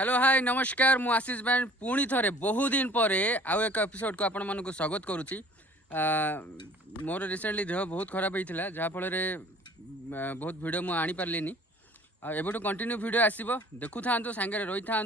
Hello hi नमस्कार मु आशीष band पुणी थे बहुत दिन पर आउ एक एपिसोड को आपण मानक स्वागत करुच्ची। मोर रिसेंटली देह बहुत खराब होता जहाँफल बहुत भिड मुझे आनीपारे एबठू कंटिन्यू भिड आसो देखु था सांगे रही था।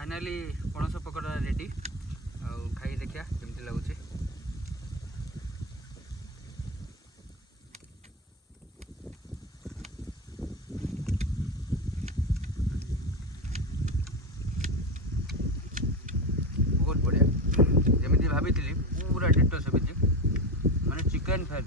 फाइनाली पणस पकड़ा रेडी खाई देखिया केमती लगुच। बहुत बढ़िया जमी भाभी पूरा डिटो सेमती माने चिकन फेल।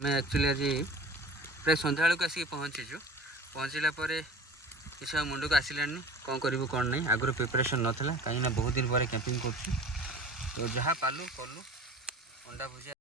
मैं एक्चुअली आज प्राय सन्ध्या बेलू आसिक पहुँचीचु पहुँचला किसी मुंड को आसलानी कौन करूँ कौन नहीं आगुरी प्रिपरेशन नाला कहीं बहुत दिन पर कैंपिंग कर तो जहाँ पालू कलु अंडा भुजिया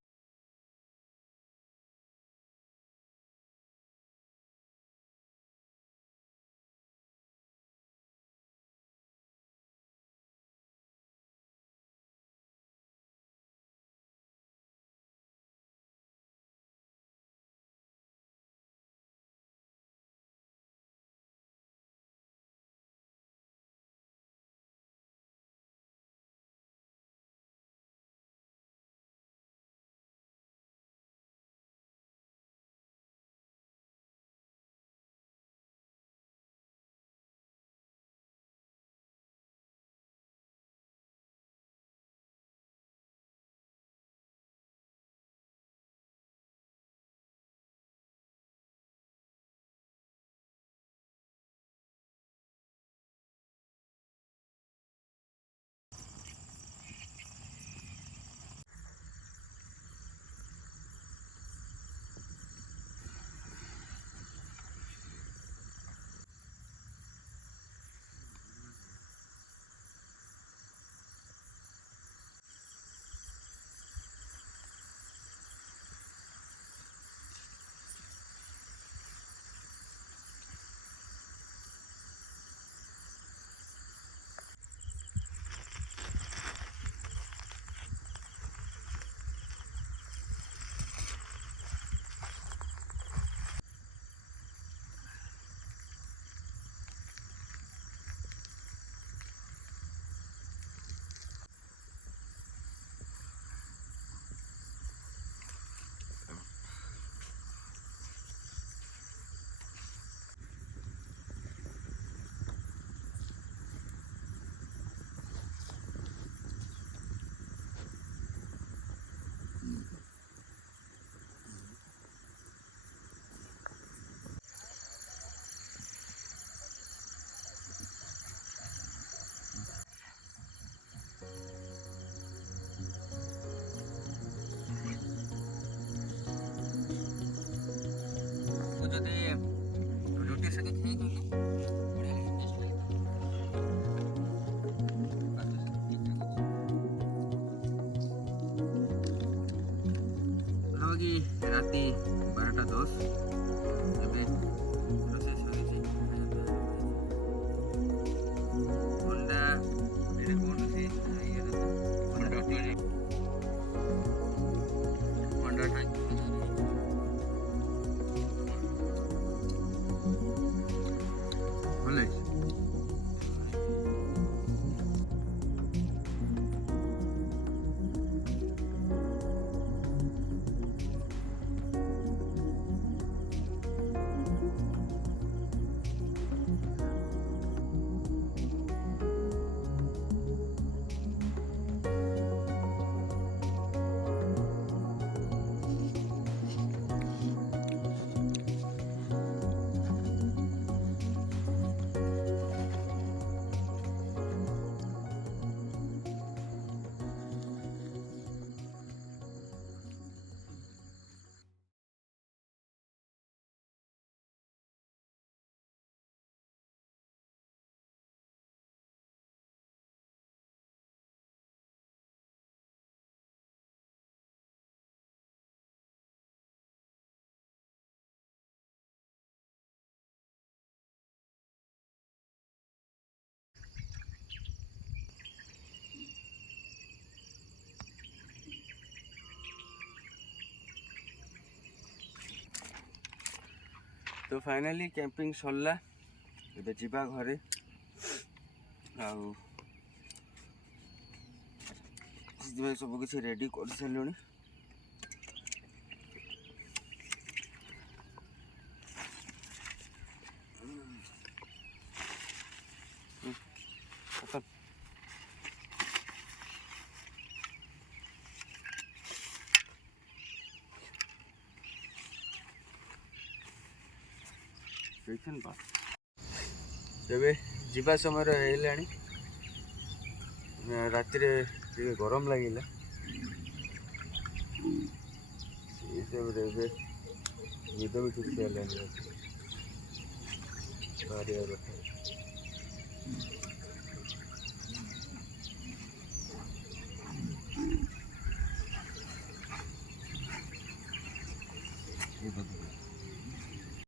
যদি ରୁଟି ସହିତ ଖାଇବାକୁ ବଢ଼ିଆ ଲାଗେ ରାତି 12:10 ଏବେ ରୋଷେଇ ସରିଛି ଅଣ୍ଡା ଏଇଟା କ'ଣ ରୋଷେଇ ଅଣ୍ଡା ଭଲ ହେଇଛି तो फाइनाली कैंपिंग सरला एबे जीवा घरे आउ सब किसी रेडी कर सारे ଏବେ ଯିବା ସମୟରେ ହେଇଲାଣି ରାତିରେ ଟିକେ ଗରମ ଲାଗିଲା ସେଇ ହିସାବରେ ଏବେ ନିଦ ବି ଠିକ୍ ସେ ହେଲାନି ବାହାରିବା କଥା।